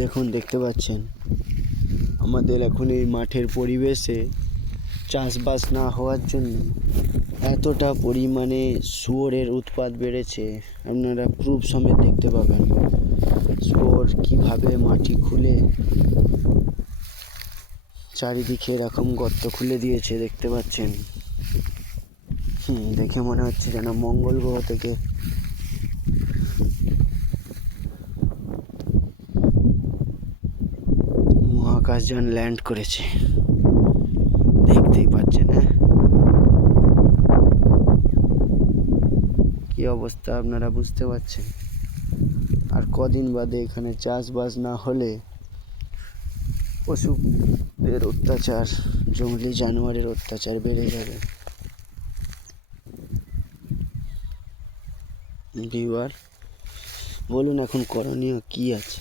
দেখুন, দেখতে পাচ্ছেন আমাদের এখন এই মাঠের পরিবেশে চাষবাস না হওয়ার জন্য এতটা পরিমাণে শুয়োরের উৎপাত বেড়েছে, আপনারা প্রুফ সমেত দেখতে পাবেন। শুয়োর কীভাবে মাটি খুলে চারিদিকে এরকম গর্ত খুলে দিয়েছে দেখতে পাচ্ছেন। দেখে মনে হচ্ছে যেন মঙ্গল গ্রহ থেকে মহাকাশযান ল্যান্ড করেছে, দেখতেই পাচ্ছেন। হ্যাঁ, কি অবস্থা আপনারা বুঝতে পারছেন। আর কদিন বাদে এখানে চাষবাস না হলে পশুদের অত্যাচার, জঙ্গলি জানোয়ারের অত্যাচার বেড়ে যাবে। ভিউয়ার, বলুন এখন করণীয় কি আছে?